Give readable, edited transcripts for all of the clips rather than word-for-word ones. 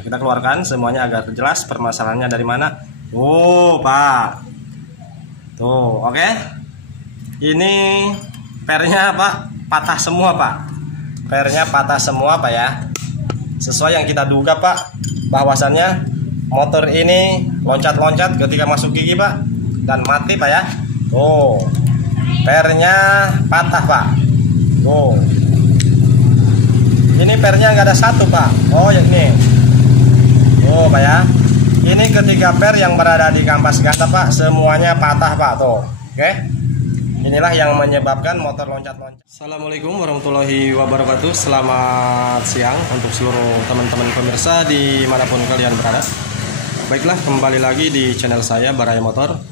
Nah, kita keluarkan semuanya agar jelas permasalahannya dari mana. Pak. Tuh, oke. Ini pernya Pak patah semua Pak. Pernya patah semua Pak ya. Sesuai yang kita duga Pak, bahwasannya motor ini loncat-loncat ketika masuk gigi Pak dan mati Pak ya. Tuh, pernya patah Pak. Tuh, ini pernya nggak ada satu Pak. Oh yang ini. Tuh Pak ya. Ini ketiga per yang berada di kampas ganda Pak, semuanya patah Pak. Tuh, oke. Inilah yang menyebabkan motor loncat-loncat. Assalamualaikum warahmatullahi wabarakatuh. Selamat siang untuk seluruh teman-teman pemirsa dimanapun kalian berada. Baiklah, kembali lagi di channel saya Baraya Motor.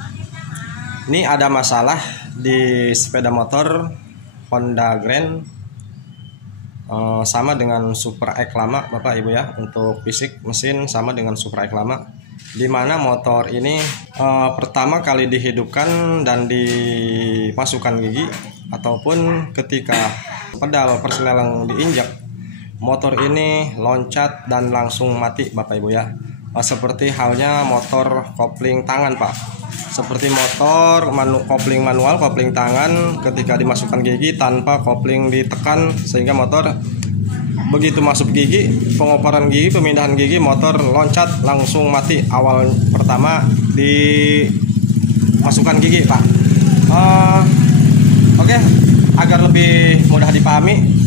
Ini ada masalah di sepeda motor Honda Grand, sama dengan Supra X lama Bapak Ibu ya. Untuk fisik mesin sama dengan Supra X lama, dimana motor ini pertama kali dihidupkan dan dimasukkan gigi ataupun ketika pedal persneling diinjak, motor ini loncat dan langsung mati Bapak Ibu ya. Seperti halnya motor kopling tangan Pak, seperti motor kopling manual, kopling tangan ketika dimasukkan gigi tanpa kopling ditekan, sehingga motor begitu masuk gigi, pengoperan gigi, pemindahan gigi, motor loncat langsung mati. Awal pertama dimasukkan gigi Pak. Oke, agar lebih mudah dipahami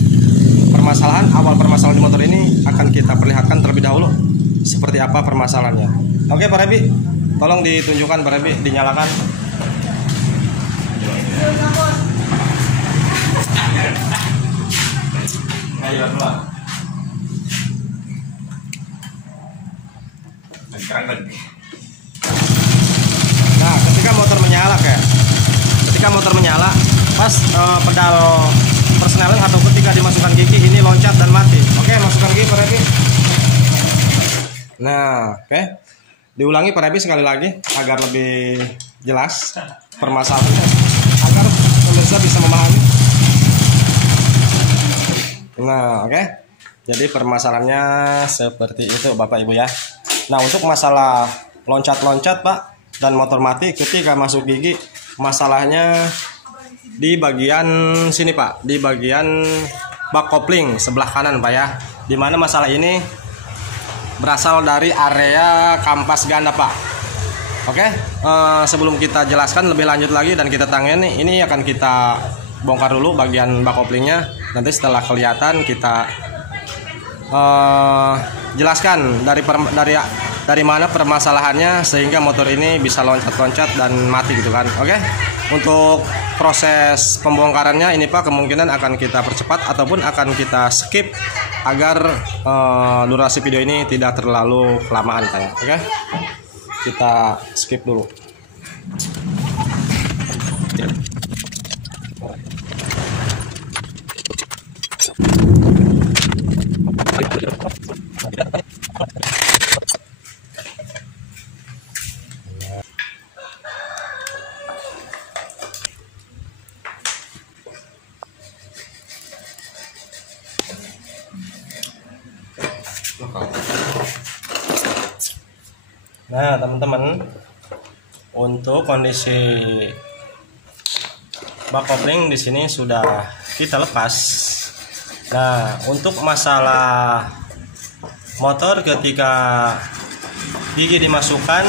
awal permasalahan di motor ini akan kita perlihatkan terlebih dahulu seperti apa permasalahannya. Oke Pak Rebi, tolong ditunjukkan Pak Rebi, dinyalakan. Nah, ketika motor menyala pas pedal persneling atau ketika dimasukkan gigi, ini loncat dan mati. Oke, masukkan gigi Pak Rebi. Nah, oke. Diulangi Pak Rebi sekali lagi agar lebih jelas permasalahannya, agar pemirsa bisa memahami. Nah, oke. Jadi permasalahannya seperti itu Bapak Ibu ya. Nah, untuk masalah loncat-loncat Pak dan motor mati ketika masuk gigi, masalahnya di bagian sini Pak, di bagian bak kopling sebelah kanan Pak ya. Dimana masalah ini berasal dari area kampas ganda Pak. Oke, sebelum kita jelaskan lebih lanjut lagi dan kita tangani, ini akan kita bongkar dulu bagian bak koplingnya. Nanti setelah kelihatan kita jelaskan dari mana permasalahannya sehingga motor ini bisa loncat-loncat dan mati gitu kan. Oke, untuk proses pembongkarannya ini Pak kemungkinan akan kita percepat ataupun akan kita skip agar durasi video ini tidak terlalu kelamaan Pak ya. Oke, kita skip dulu. Nah teman-teman, untuk kondisi bak kopling di sini sudah kita lepas. Nah, untuk masalah motor ketika gigi dimasukkan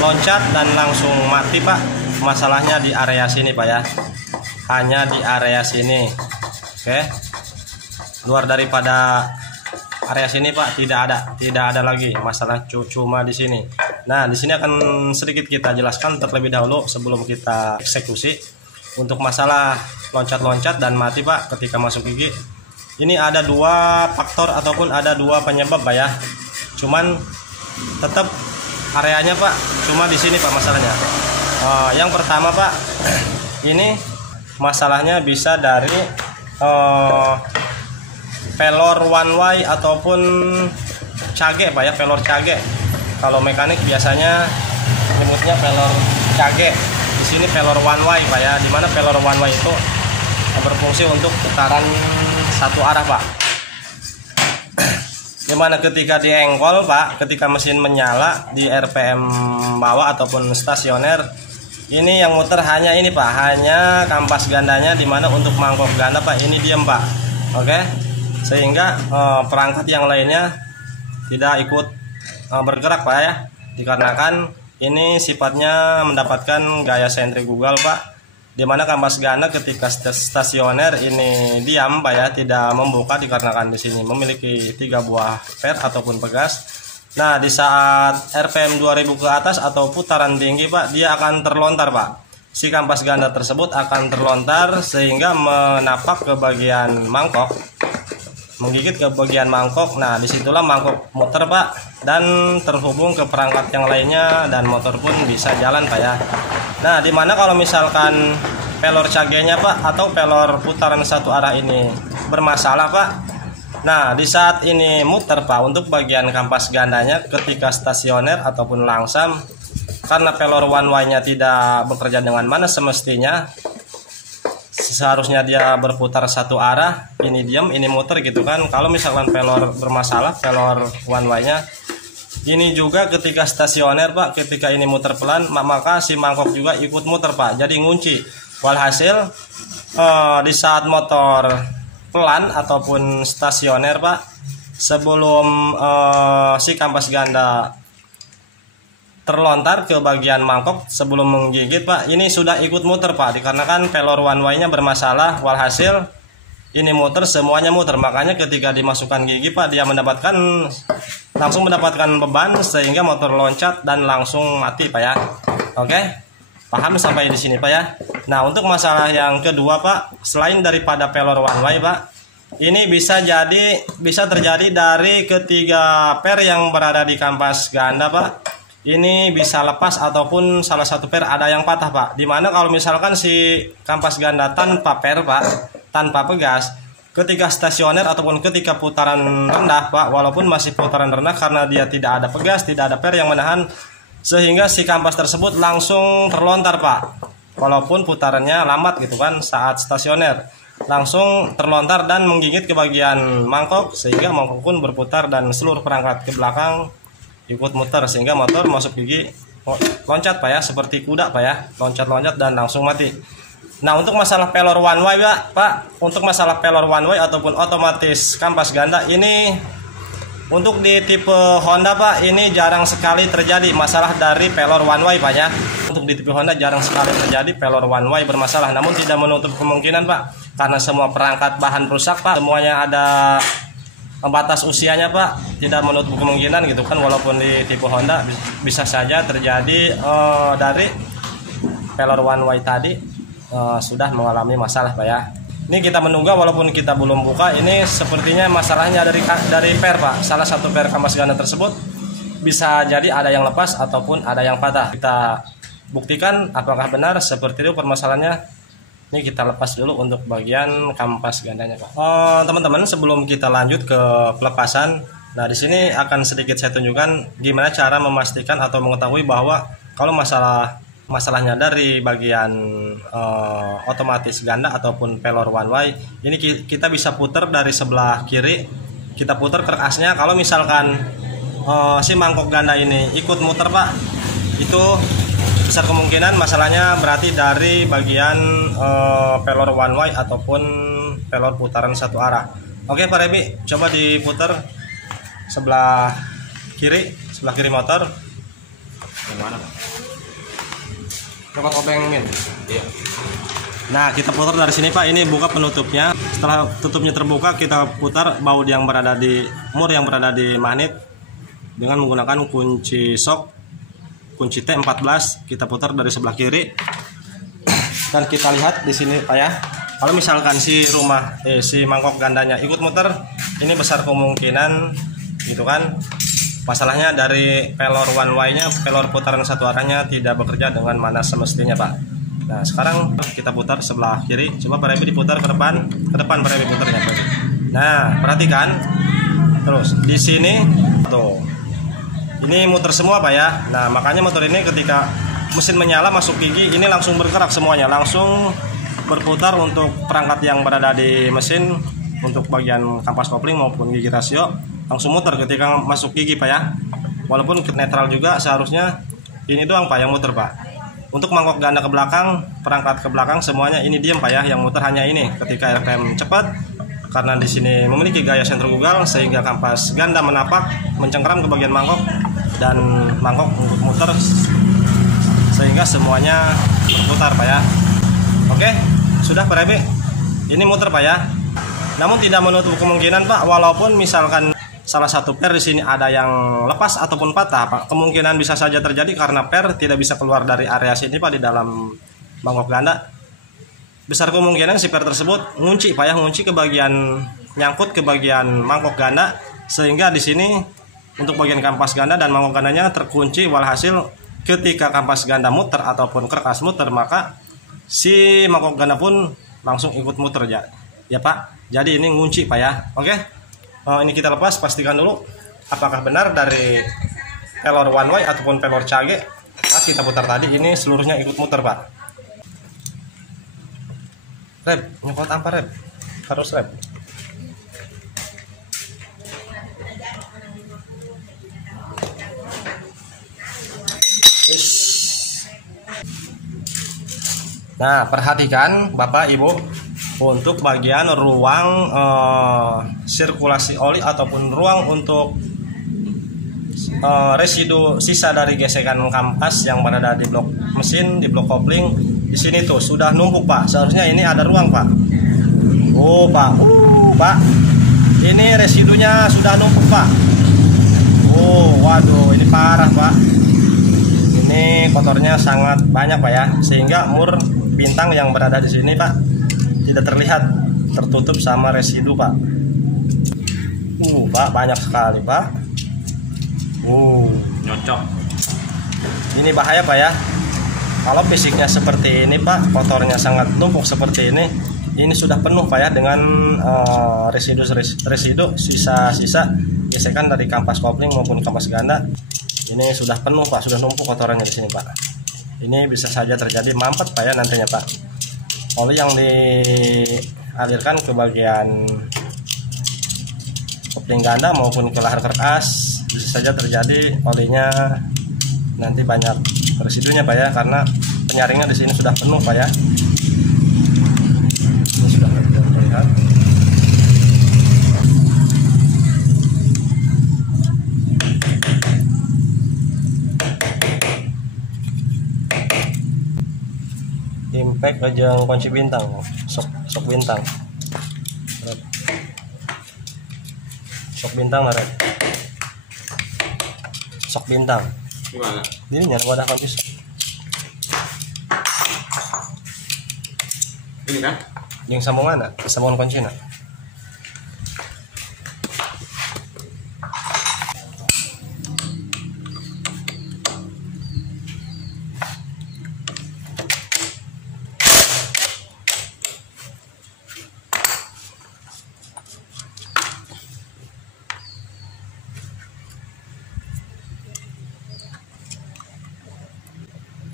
loncat dan langsung mati Pak, masalahnya di area sini Pak ya, hanya di area sini. Oke, luar daripada area sini Pak tidak ada lagi masalah, cuma di sini. Nah, di sini akan sedikit kita jelaskan terlebih dahulu sebelum kita eksekusi. Untuk masalah loncat-loncat dan mati Pak ketika masuk gigi, ini ada dua faktor ataupun ada dua penyebab Pak ya. Cuman tetap areanya Pak cuma di sini Pak masalahnya. Yang pertama Pak, ini masalahnya bisa dari pelor one way ataupun cage Pak ya, pelor cage. Kalau mekanik biasanya nyebutnya pelor cage. Di sini pelor one way Pak ya, dimana pelor one way itu berfungsi untuk putaran satu arah Pak. Dimana ketika diengkol Pak, ketika mesin menyala di RPM bawah ataupun stasioner, ini yang muter hanya ini Pak, hanya kampas gandanya, dimana untuk mangkok ganda Pak ini diam Pak. Oke, sehingga perangkat yang lainnya tidak ikut bergerak Pak ya, dikarenakan ini sifatnya mendapatkan gaya sentrifugal Pak, dimana kampas ganda ketika stasioner ini diam Pak ya, tidak membuka dikarenakan di sini memiliki 3 buah per ataupun pegas. Nah, di saat RPM 2000 ke atas atau putaran tinggi Pak, dia akan terlontar Pak. Si kampas ganda tersebut akan terlontar sehingga menapak ke bagian mangkok, menggigit ke bagian mangkok. Nah, disitulah mangkok muter Pak, dan terhubung ke perangkat yang lainnya, dan motor pun bisa jalan Pak ya. Nah, dimana kalau misalkan pelor cagenya Pak atau pelor putaran satu arah ini bermasalah Pak, nah di saat ini muter Pak, untuk bagian kampas gandanya ketika stasioner ataupun langsam, karena pelor one way-nya tidak bekerja dengan mana semestinya, seharusnya dia berputar satu arah, ini diam, ini muter gitu kan. Kalau misalkan pelor bermasalah, pelor one way-nya, ini juga ketika stasioner Pak, ketika ini muter pelan, maka si mangkok juga ikut muter Pak, jadi ngunci. Walhasil di saat motor pelan ataupun stasioner Pak, sebelum si kampas ganda terlontar ke bagian mangkok sebelum menggigit Pak, ini sudah ikut muter Pak, dikarenakan pelor one way-nya bermasalah. Walhasil ini muter, semuanya muter, makanya ketika dimasukkan gigi Pak, dia langsung mendapatkan beban sehingga motor loncat dan langsung mati Pak ya. Oke, paham sampai di sini Pak ya. Nah, untuk masalah yang kedua Pak, selain daripada pelor one way Pak, ini bisa terjadi dari ketiga per yang berada di kampas ganda Pak, ini bisa lepas ataupun salah satu per ada yang patah Pak. Dimana kalau misalkan si kampas ganda tanpa per Pak, tanpa pegas, ketika stasioner ataupun ketika putaran rendah Pak, walaupun masih putaran rendah, karena dia tidak ada pegas, tidak ada per yang menahan, sehingga si kampas tersebut langsung terlontar Pak, walaupun putarannya lambat gitu kan. Saat stasioner langsung terlontar dan menggigit ke bagian mangkok, sehingga mangkok pun berputar dan seluruh perangkat ke belakang ikut muter, sehingga motor masuk gigi loncat Pak ya, seperti kuda Pak ya, loncat-loncat dan langsung mati. Nah, untuk masalah pelor one way Pak, untuk masalah pelor one way ataupun otomatis kampas ganda ini, untuk di tipe Honda Pak, ini jarang sekali terjadi masalah dari pelor one way Pak ya. Untuk di tipe Honda jarang sekali terjadi pelor one way bermasalah, namun tidak menutup kemungkinan Pak, karena semua perangkat bahan rusak Pak, semuanya ada batas usianya Pak, tidak menutup kemungkinan gitu kan. Walaupun di tipe Honda bisa saja terjadi dari pelor one way tadi sudah mengalami masalah Pak ya. Ini kita menunggu, walaupun kita belum buka, ini sepertinya masalahnya dari per Pak. Salah satu per kampas ganda tersebut bisa jadi ada yang lepas ataupun ada yang patah. Kita buktikan apakah benar seperti itu permasalahannya. Ini kita lepas dulu untuk bagian kampas gandanya Pak. Teman-teman, sebelum kita lanjut ke pelepasan, nah di sini akan sedikit saya tunjukkan gimana cara memastikan atau mengetahui bahwa kalau masalahnya dari bagian otomatis ganda ataupun pelor one way, ini kita bisa putar dari sebelah kiri, kita putar kerasnya. Kalau misalkan si mangkok ganda ini ikut muter Pak, itu besar kemungkinan masalahnya berarti dari bagian pelor one way ataupun pelor putaran satu arah. Oke Pak Rebi, coba diputar sebelah kiri motor. Gimana Pak? Coba obengin. Iya. Nah, kita putar dari sini Pak, ini buka penutupnya. Setelah tutupnya terbuka, kita putar baut yang berada di mur yang berada di magnet dengan menggunakan kunci sok, kunci T14. Kita putar dari sebelah kiri. Dan kita lihat di sini Pak ya. Kalau misalkan si mangkok gandanya ikut muter, ini besar kemungkinan gitu kan. Masalahnya dari pelor one way-nya, pelor putaran satu arahnya tidak bekerja dengan mana semestinya Pak. Nah, sekarang kita putar sebelah kiri. Coba Pak Rebi diputar ke depan Pak Rebi putarnya. Nah, perhatikan. Terus di sini tuh. Ini muter semua Pak ya. Nah, makanya motor ini ketika mesin menyala masuk gigi, ini langsung bergerak semuanya, langsung berputar untuk perangkat yang berada di mesin, untuk bagian kampas kopling maupun gigi rasio. langsung muter ketika masuk gigi Pak ya. Walaupun ke netral juga seharusnya ini doang Pak yang muter Pak. Untuk mangkok ganda ke belakang, perangkat ke belakang semuanya ini diam Pak ya, yang muter hanya ini ketika RPM cepat. Karena di sini memiliki gaya sentrifugal sehingga kampas ganda menapak mencengkeram ke bagian mangkok dan mangkok muter sehingga semuanya berputar Pak ya. Oke, sudah Pak Rebi. Ini muter Pak ya. Namun tidak menutup kemungkinan Pak, walaupun misalkan salah satu per di sini ada yang lepas ataupun patah Pak, kemungkinan bisa saja terjadi karena per tidak bisa keluar dari area sini Pak di dalam mangkok ganda. Besar kemungkinan si per tersebut ngunci Pak ya, ngunci ke bagian nyangkut ke bagian mangkok ganda sehingga di sini untuk bagian kampas ganda dan mangkok gandanya terkunci. Walhasil ketika kampas ganda muter ataupun kerkas muter maka si mangkok ganda pun langsung ikut muter ya Pak. Jadi ini ngunci Pak ya. Oke. Ini kita lepas, pastikan dulu apakah benar dari pelor one way ataupun pelor cage saat kita putar tadi ini seluruhnya ikut muter Pak. Rep, nyokot apa Rep? Harus Rep. Nah, perhatikan Bapak Ibu untuk bagian ruang sirkulasi oli ataupun ruang untuk residu sisa dari gesekan kampas yang berada di blok mesin, di blok kopling. Di sini tuh sudah numpuk Pak. Seharusnya ini ada ruang Pak. Oh Pak, Pak. Ini residunya sudah numpuk Pak. Oh, waduh, ini parah Pak. Ini kotornya sangat banyak Pak ya, sehingga mur bintang yang berada di sini Pak tidak terlihat, tertutup sama residu Pak. Pak, banyak sekali Pak. Nyocok. Ini bahaya Pak ya. Kalau fisiknya seperti ini Pak, kotornya sangat numpuk seperti ini sudah penuh Pak ya dengan residu sisa-sisa gesekan dari kampas kopling maupun kampas ganda. Ini sudah penuh Pak, sudah numpuk kotorannya di sini Pak. Ini bisa saja terjadi mampet Pak ya nantinya Pak. Oli yang dialirkan ke bagian kopling ganda maupun ke lahar kertas bisa saja terjadi olinya nanti banyak residunya Pak ya, karena penyaringnya di sini sudah penuh Pak ya. Ini sudah terlihat. Impact aja kunci bintang, sok bintang, sok bintang lah, sok bintang. Gimana? Ini nyala wadah kunci. Ini kan? Yang sambungan nak, sambungan kunci nak.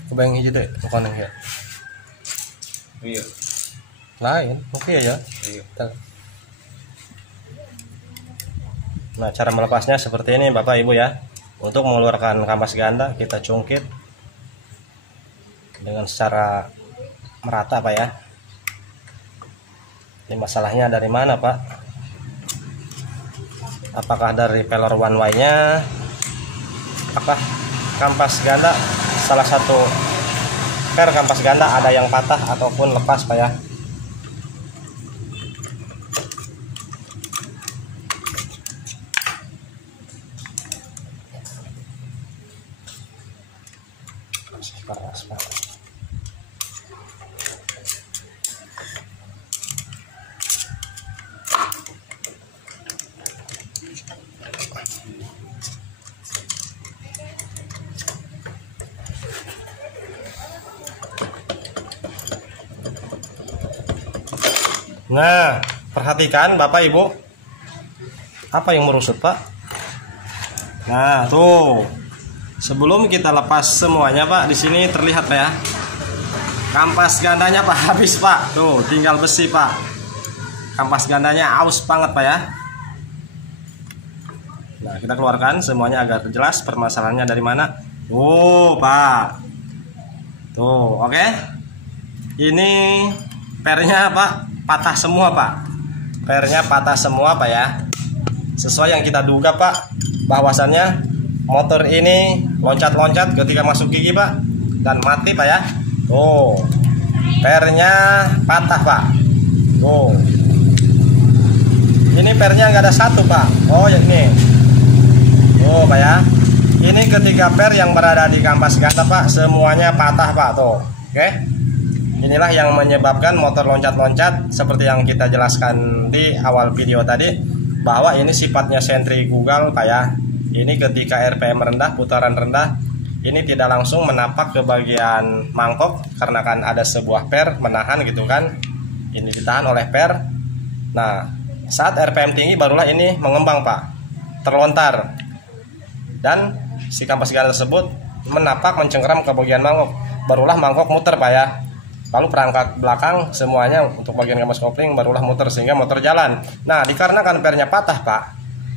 Kebayang hijau deh, bukan ya? Iya. Lain, oke ya. Iya. Nah, cara melepasnya seperti ini Bapak Ibu ya. Untuk mengeluarkan kampas ganda kita cungkit dengan secara merata Pak ya. Ini masalahnya dari mana Pak? Apakah dari pelor one way-nya? Apakah kampas ganda salah satu per kampas ganda ada yang patah ataupun lepas Pak ya? Keras Pak. Nah, perhatikan Bapak Ibu, apa yang merusut Pak? Nah, tuh. Sebelum kita lepas semuanya Pak, di sini terlihat Pak ya. Kampas gandanya Pak habis Pak. Tuh, tinggal besi Pak. Kampas gandanya aus banget Pak ya. Nah, kita keluarkan semuanya agar jelas permasalahannya dari mana. Pak. Tuh, oke. Ini pernya Pak patah semua Pak. Pernya patah semua Pak ya. Sesuai yang kita duga Pak, bahwasannya motor ini loncat-loncat ketika masuk gigi Pak dan mati Pak ya. Tuh, pernya patah Pak. Tuh, ini pernya nggak ada satu Pak. Oh ya ini. Tuh Pak ya. Ini ketiga per yang berada di kampas ganda Pak, semuanya patah Pak. Tuh, oke. Inilah yang menyebabkan motor loncat-loncat seperti yang kita jelaskan di awal video tadi, bahwa ini sifatnya sentrifugal Pak ya. Ini ketika RPM rendah, putaran rendah, ini tidak langsung menapak ke bagian mangkok karena kan ada sebuah per menahan gitu kan. Ini ditahan oleh per. Nah, saat RPM tinggi barulah ini mengembang Pak, terlontar. Dan si kampas ganda tersebut menapak mencengkeram ke bagian mangkok. Barulah mangkok muter Pak ya. Lalu perangkat belakang semuanya untuk bagian kampas kopling barulah muter sehingga motor jalan. Nah, dikarenakan pernya patah Pak,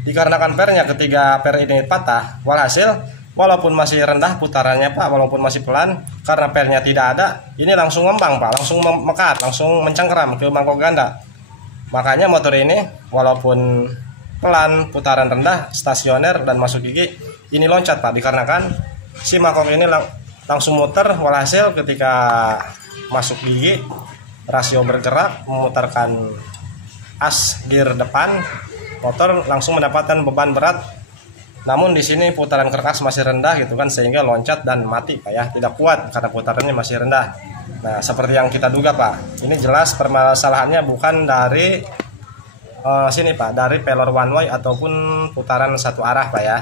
dikarenakan pernya ketiga per ini patah, walhasil walaupun masih rendah putarannya Pak, walaupun masih pelan, karena pernya tidak ada, ini langsung ngembang Pak, langsung mekat, langsung mencengkeram ke mangkok ganda. Makanya motor ini walaupun pelan, putaran rendah, stasioner dan masuk gigi, ini loncat Pak, dikarenakan si mangkok ini langsung muter, walhasil ketika masuk gigi rasio bergerak memutarkan as gear depan, motor langsung mendapatkan beban berat. Namun di sini putaran karkas masih rendah gitu kan, sehingga loncat dan mati Pak ya, tidak kuat karena putarannya masih rendah. Nah, seperti yang kita duga Pak, ini jelas permasalahannya bukan dari sini Pak, dari pelor one way ataupun putaran satu arah Pak ya.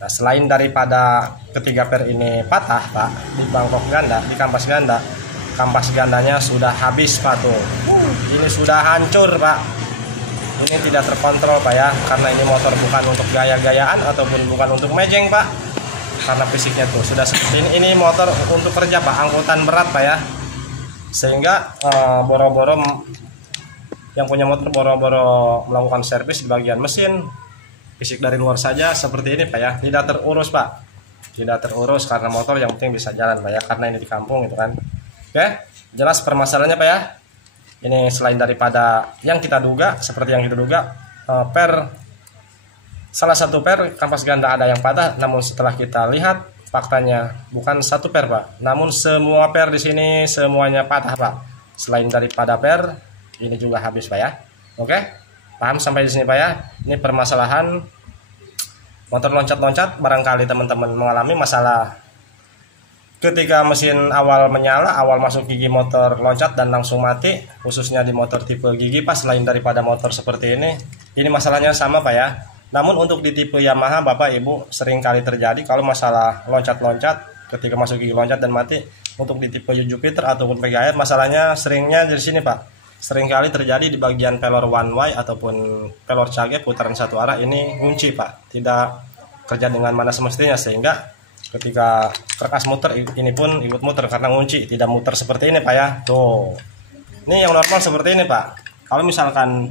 Nah, selain daripada ketiga per ini patah Pak di bangkok ganda, di kampas ganda, kampas gandanya sudah habis Pak tuh. Ini sudah hancur Pak. Ini tidak terkontrol Pak ya, karena ini motor bukan untuk gaya-gayaan ataupun bukan untuk mejeng Pak. Karena fisiknya tuh sudah seperti ini. Ini motor untuk kerja Pak, angkutan berat Pak ya. Sehingga boro-boro yang punya motor boro-boro melakukan servis di bagian mesin, fisik dari luar saja seperti ini Pak ya, tidak terurus Pak. Tidak terurus karena motor yang penting bisa jalan Pak ya, karena ini di kampung gitu kan. Oke, jelas permasalahannya Pak ya. Ini selain daripada yang kita duga, seperti yang kita duga, salah satu per kampas ganda ada yang patah, namun setelah kita lihat faktanya bukan satu per Pak, namun semua per di sini semuanya patah Pak. Selain daripada per, ini juga habis Pak ya. Oke, paham sampai di sini Pak ya. Ini permasalahan motor loncat-loncat, barangkali teman-teman mengalami masalah ketika mesin awal menyala, awal masuk gigi motor loncat dan langsung mati, khususnya di motor tipe gigi pas. Selain daripada motor seperti ini masalahnya sama Pak ya. Namun untuk di tipe Yamaha Bapak Ibu sering kali terjadi kalau masalah loncat-loncat ketika masuk gigi loncat dan mati. Untuk di tipe Jupiter ataupun PGR masalahnya seringnya dari sini Pak. Sering kali terjadi di bagian pelor one way ataupun pelor cage putaran satu arah ini ngunci Pak, tidak kerja dengan mana semestinya, sehingga ketika karkas muter ini pun ikut muter karena ngunci, tidak muter seperti ini Pak ya. Tuh, ini yang normal seperti ini Pak. Kalau misalkan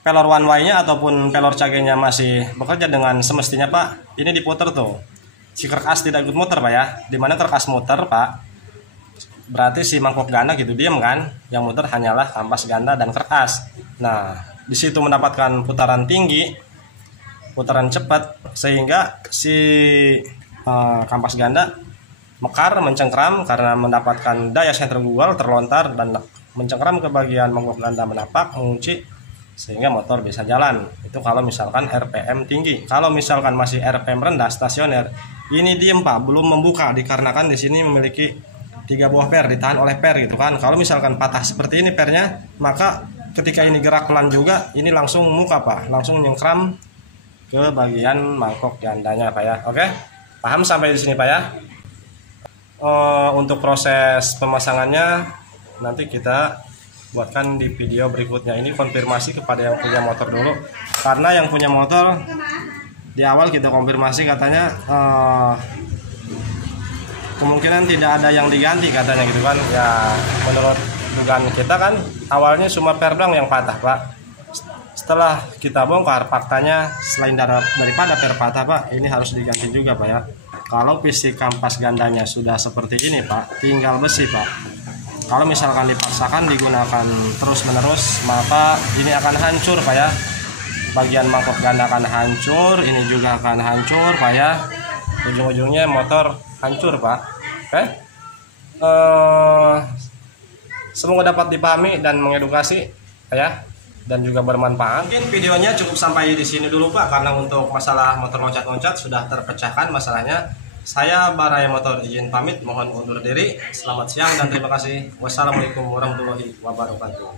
pelor one way-nya ataupun pelor cage-nya masih bekerja dengan semestinya Pak, ini diputer tuh, si karkas tidak ikut muter Pak ya. Dimana karkas muter Pak, berarti si mangkok ganda gitu diam kan, yang muter hanyalah kampas ganda dan karkas. Nah, di situ mendapatkan putaran tinggi, putaran cepat, sehingga si kampas ganda mekar, mencengkram karena mendapatkan daya sentrifugal terlontar dan mencengkram ke bagian mangkok ganda, menapak, mengunci, sehingga motor bisa jalan. Itu kalau misalkan RPM tinggi. Kalau misalkan masih RPM rendah, stasioner, ini diem Pak, belum membuka dikarenakan di sini memiliki 3 buah per, ditahan oleh per gitu kan. Kalau misalkan patah seperti ini pernya, maka ketika ini gerak pelan juga, ini langsung muka Pak, langsung nyengkram ke bagian mangkok gandanya Pak ya. Oke, paham sampai di sini Pak ya. Untuk proses pemasangannya nanti kita buatkan di video berikutnya. Ini konfirmasi kepada yang punya motor dulu, karena yang punya motor di awal kita konfirmasi katanya kemungkinan tidak ada yang diganti katanya gitu kan ya. Menurut dugaan kita kan awalnya cuma per doang yang patah Pak, setelah kita bongkar, faktanya selain daripada per patah Pak, ini harus diganti juga Pak ya. Kalau PC kampas gandanya sudah seperti ini Pak, tinggal besi Pak. Kalau misalkan dipaksakan digunakan terus menerus, maka ini akan hancur Pak ya. Bagian mangkok ganda akan hancur, ini juga akan hancur Pak ya. Ujung-ujungnya motor hancur Pak. Oke. Semoga dapat dipahami dan mengedukasi ya, dan juga bermanfaat. Mungkin videonya cukup sampai di sini dulu Pak, karena untuk masalah motor loncat-loncat sudah terpecahkan masalahnya. Saya Baraya Motor izin pamit, mohon undur diri. Selamat siang dan terima kasih. Wassalamualaikum warahmatullahi wabarakatuh.